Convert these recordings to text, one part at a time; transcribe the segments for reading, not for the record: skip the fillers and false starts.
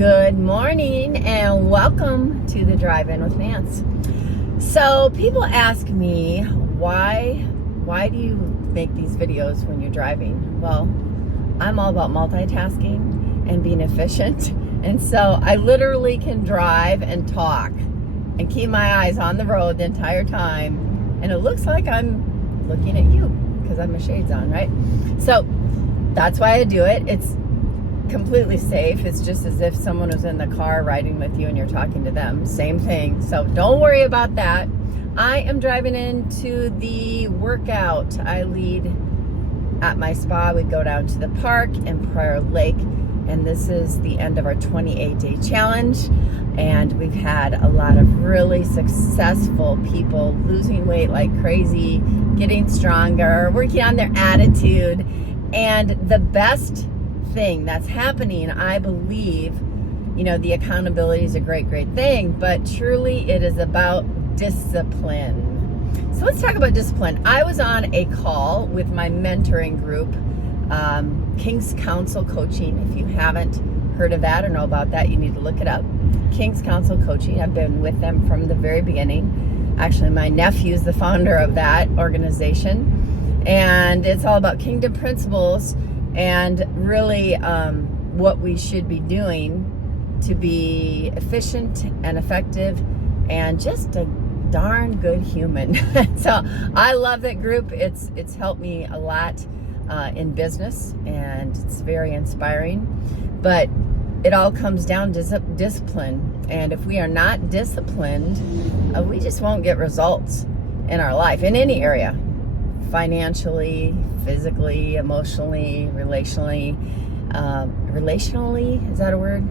Good morning and welcome to the Drive-In with Nance. So people ask me, why do you make these videos when you're driving? Well, I'm all about multitasking and being efficient. And so I literally can drive and talk and keep my eyes on the road the entire time. And it looks like I'm looking at you because I have my shades on, right? So that's why I do it. It's completely safe. It's just as if someone was in the car riding with you and you're talking to them. Same thing. So don't worry about that. I am driving into the workout I lead at my spa. We go down to the park in Prior Lake, and this is the end of our 28-day challenge. And we've had a lot of really successful people losing weight like crazy, getting stronger, working on their attitude. And the best thing that's happening, I believe, the accountability is a great thing, but truly it is about discipline. So let's talk about discipline. I was on a call with my mentoring group, King's Council Coaching. If you haven't heard of that or know about that, you need to look it up. King's Council Coaching. I've been with them from the very beginning. Actually, my nephew is the founder of that organization, and it's all about kingdom principles and really what we should be doing to be efficient and effective and just a darn good human. So I love that group. It's helped me a lot in business, and it's very inspiring. But it all comes down to discipline. And if we are not disciplined, we just won't get results in our life, in any area. Financially, physically, emotionally, relationally, is that a word?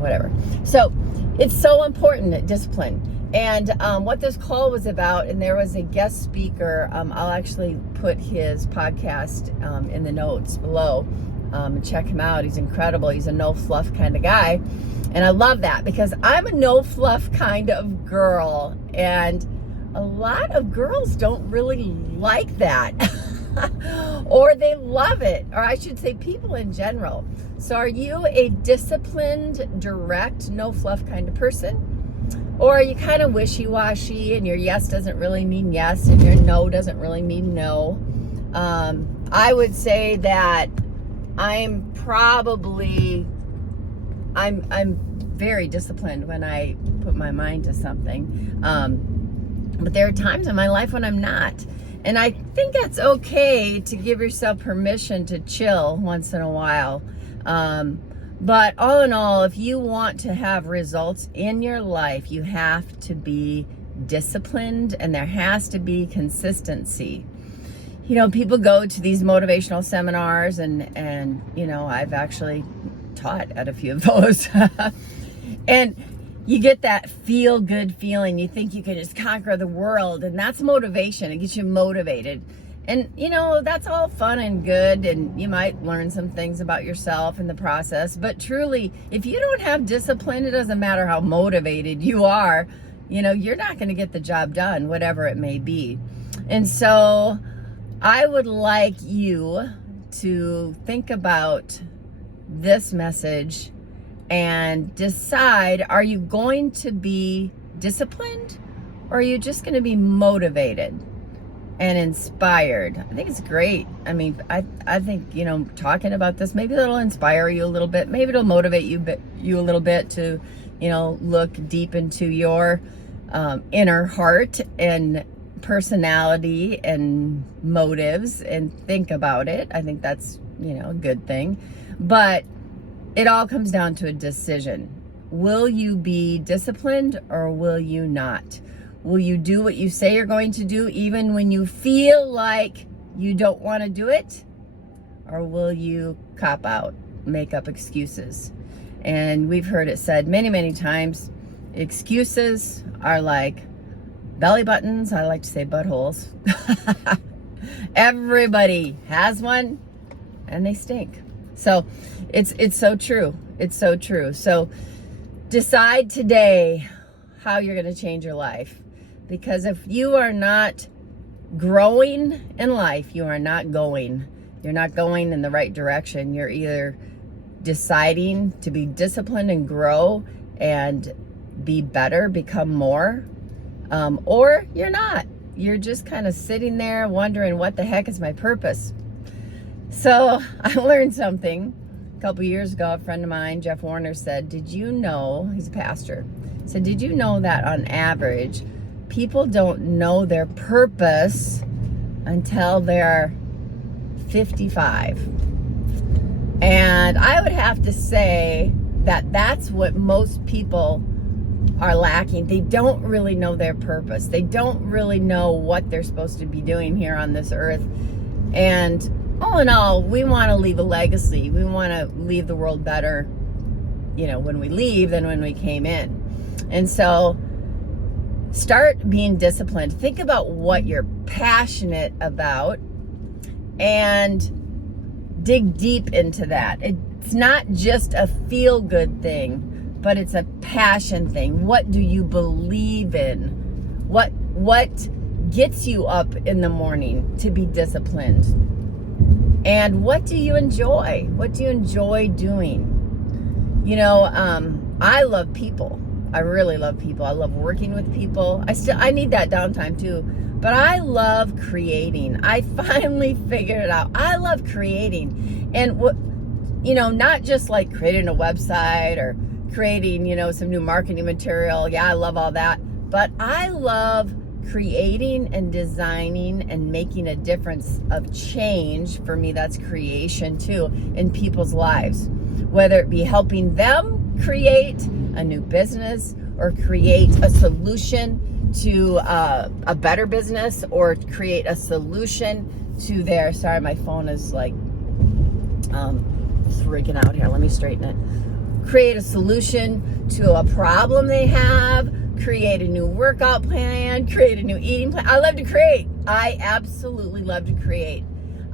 Whatever. So it's so important, discipline. And what this call was about, and there was a guest speaker, I'll actually put his podcast in the notes below, and check him out. He's incredible. He's a no fluff kind of guy. And I love that because I'm a no fluff kind of girl, and a lot of girls don't really like that. Or they love it, or I should say people in general. So are you a disciplined, direct, no fluff kind of person? Or are you kind of wishy-washy and your yes doesn't really mean yes and your no doesn't really mean no? I would say that I'm very disciplined when I put my mind to something. But there are times in my life when I'm not. And I think that's okay to give yourself permission to chill once in a while. But all in all, if you want to have results in your life, you have to be disciplined, and there has to be consistency. People go to these motivational seminars, and I've actually taught at a few of those. And you get that feel-good feeling. You think you can just conquer the world, and that's motivation. It gets you motivated. And, that's all fun and good, and you might learn some things about yourself in the process. But truly, if you don't have discipline, it doesn't matter how motivated you are, you're not going to get the job done, whatever it may be. And so I would like you to think about this message and decide, are you going to be disciplined, or are you just going to be motivated and inspired? I think it's great. I mean, I think, talking about this, maybe that'll inspire you a little bit. Maybe it'll motivate you a little bit to, look deep into your inner heart and personality and motives and think about it. I think that's, a good thing. But it all comes down to a decision. Will you be disciplined or will you not? Will you do what you say you're going to do even when you feel like you don't want to do it? Or will you cop out, make up excuses? And we've heard it said many times, excuses are like belly buttons. I like to say buttholes. Everybody has one, and they stink. So it's so true. It's so true. So decide today how you're going to change your life. Because if you are not growing in life, you are not going. You're not going in the right direction. You're either deciding to be disciplined and grow and be better, become more, or you're not. You're just kind of sitting there wondering, what the heck is my purpose? So I learned something a couple years ago. A friend of mine, Jeff Warner, said, did you know, he's a pastor, said, did you know that on average, people don't know their purpose until they're 55? And I would have to say that that's what most people are lacking. They don't really know their purpose. They don't really know what they're supposed to be doing here on this earth. And all in all, we want to leave a legacy. We want to leave the world better, when we leave than when we came in. And so start being disciplined. Think about what you're passionate about and dig deep into that. It's not just a feel-good thing, but it's a passion thing. What do you believe in? What gets you up in the morning to be disciplined? And what do you enjoy? What do you enjoy doing? I love people. I really love people. I love working with people. I need that downtime too. But I love creating. I finally figured it out. I love creating. And not just like creating a website or creating, some new marketing material. Yeah, I love all that. But I love creating and designing and making a difference of change. For me, that's creation too, in people's lives. Whether it be helping them create a new business or create a solution to a better business, or create a solution to their, sorry, my phone is like freaking out here. Let me straighten it. Create a solution to a problem they have, create a new workout plan, create a new eating plan. I love to create. I absolutely love to create.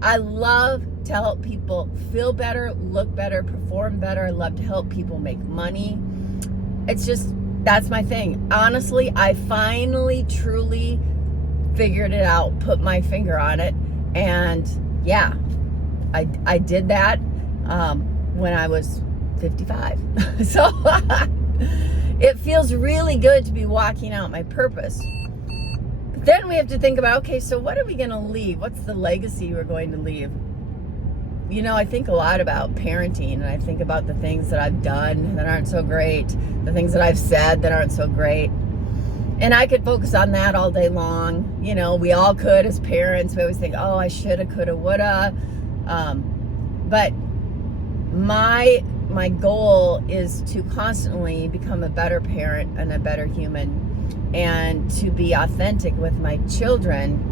I love to help people feel better, look better, perform better. I love to help people make money. That's my thing. Honestly, I finally, truly figured it out, put my finger on it. And yeah, I did that when I was 55. So it feels really good to be walking out my purpose. But then we have to think about, okay, so what are we going to leave? What's the legacy we're going to leave? I think a lot about parenting, and I think about the things that I've done that aren't so great, the things that I've said that aren't so great. And I could focus on that all day long. We all could as parents. We always think, oh, I shoulda, coulda, woulda. But my goal is to constantly become a better parent and a better human, and to be authentic with my children.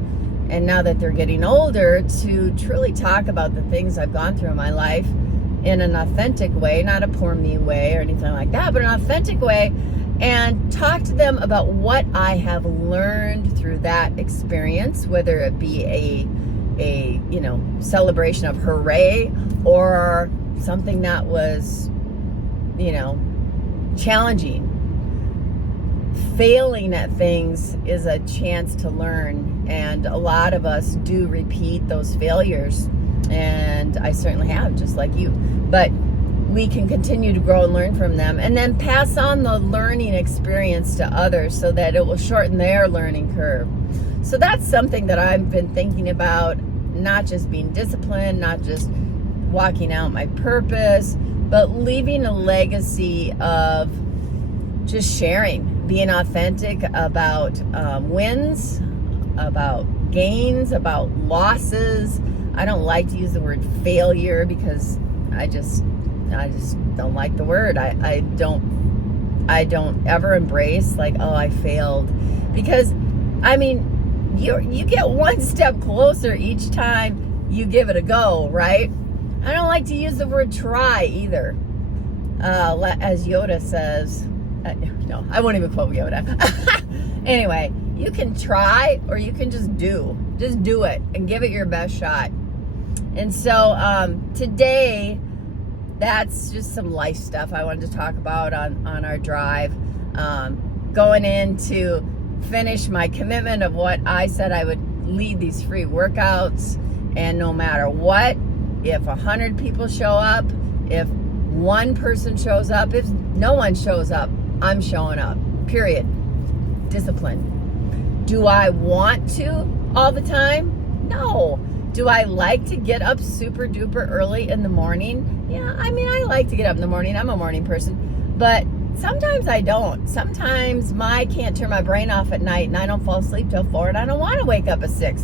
And now that they're getting older, to truly talk about the things I've gone through in my life in an authentic way, not a poor me way or anything like that, but an authentic way, and talk to them about what I have learned through that experience, whether it be a celebration of hooray, or something that was, challenging. Failing at things is a chance to learn, and a lot of us do repeat those failures, and I certainly have, just like you. But we can continue to grow and learn from them, and then pass on the learning experience to others so that it will shorten their learning curve. So that's something that I've been thinking about, not just being disciplined, not just walking out my purpose, but leaving a legacy of just sharing, being authentic about wins, about gains, about losses. I don't like to use the word failure because I just don't like the word. I don't ever embrace like, oh, I failed, because you get one step closer each time you give it a go, right? I don't like to use the word try either. As Yoda says, no, I won't even quote Yoda. Anyway, you can try, or you can just do it and give it your best shot. And so today, that's just some life stuff I wanted to talk about on our drive. Going in to finish my commitment of what I said I would lead these free workouts, and no matter what, if 100 people show up, if one person shows up. If no one shows up, I'm showing up. Period. Discipline. Do I want to all the time? No. Do I like to get up super duper early in the morning? Yeah, I mean, I like to get up in the morning. I'm a morning person. But sometimes I don't. Sometimes I can't turn my brain off at night and I don't fall asleep till 4 and I don't want to wake up at 6.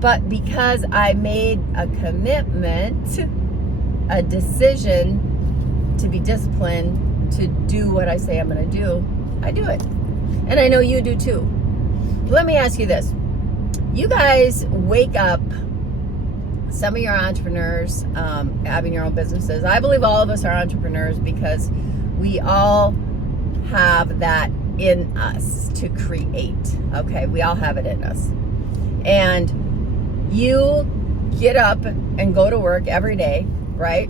But because I made a commitment, a decision to be disciplined, to do what I say I'm going to do, I do it. And I know you do too. Let me ask you this. You guys wake up, some of you are entrepreneurs, having your own businesses. I believe all of us are entrepreneurs because we all have that in us to create. Okay, we all have it in us. And you get up and go to work every day, right?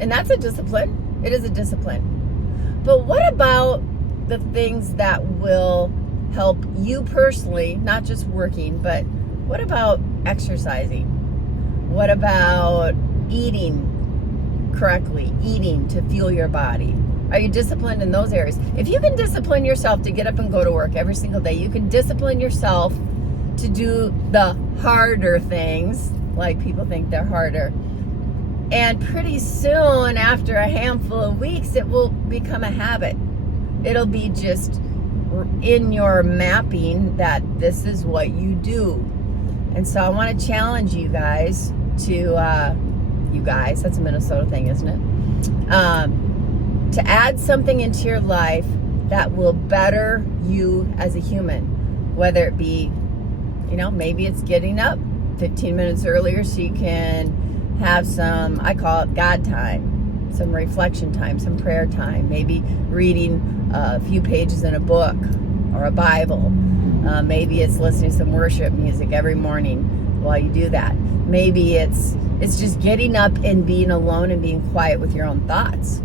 And that's a discipline. It is a discipline. But what about the things that will help you personally, not just working, but what about exercising? What about eating correctly, eating to fuel your body? Are you disciplined in those areas? If you can discipline yourself to get up and go to work every single day, you can discipline yourself to do the harder things, like people think they're harder. And pretty soon, after a handful of weeks, it will become a habit. It'll be just in your mapping that this is what you do. And so I want to challenge you guys to, that's a Minnesota thing, isn't it? To add something into your life that will better you as a human. Whether it be, maybe it's getting up 15 minutes earlier so you can have some, I call it God time, some reflection time, some prayer time, maybe reading a few pages in a book or a Bible. Maybe it's listening to some worship music every morning while you do that. Maybe it's just getting up and being alone and being quiet with your own thoughts.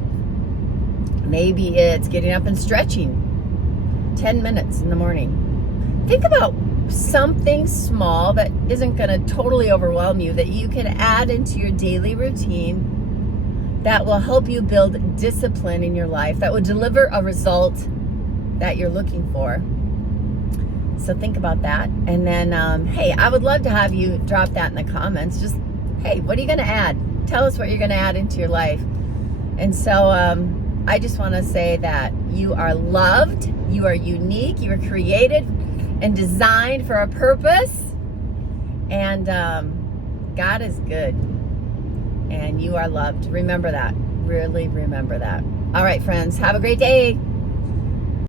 Maybe it's getting up and stretching 10 minutes in the morning. Think about something small that isn't going to totally overwhelm you that you can add into your daily routine that will help you build discipline in your life, that will deliver a result that you're looking for. So think about that. And then, hey, I would love to have you drop that in the comments. Just, hey, what are you going to add? Tell us what you're going to add into your life. And so I just want to say that you are loved, you are unique, you are created and designed for a purpose. And God is good. And you are loved. Remember that. Really remember that. All right, friends, have a great day.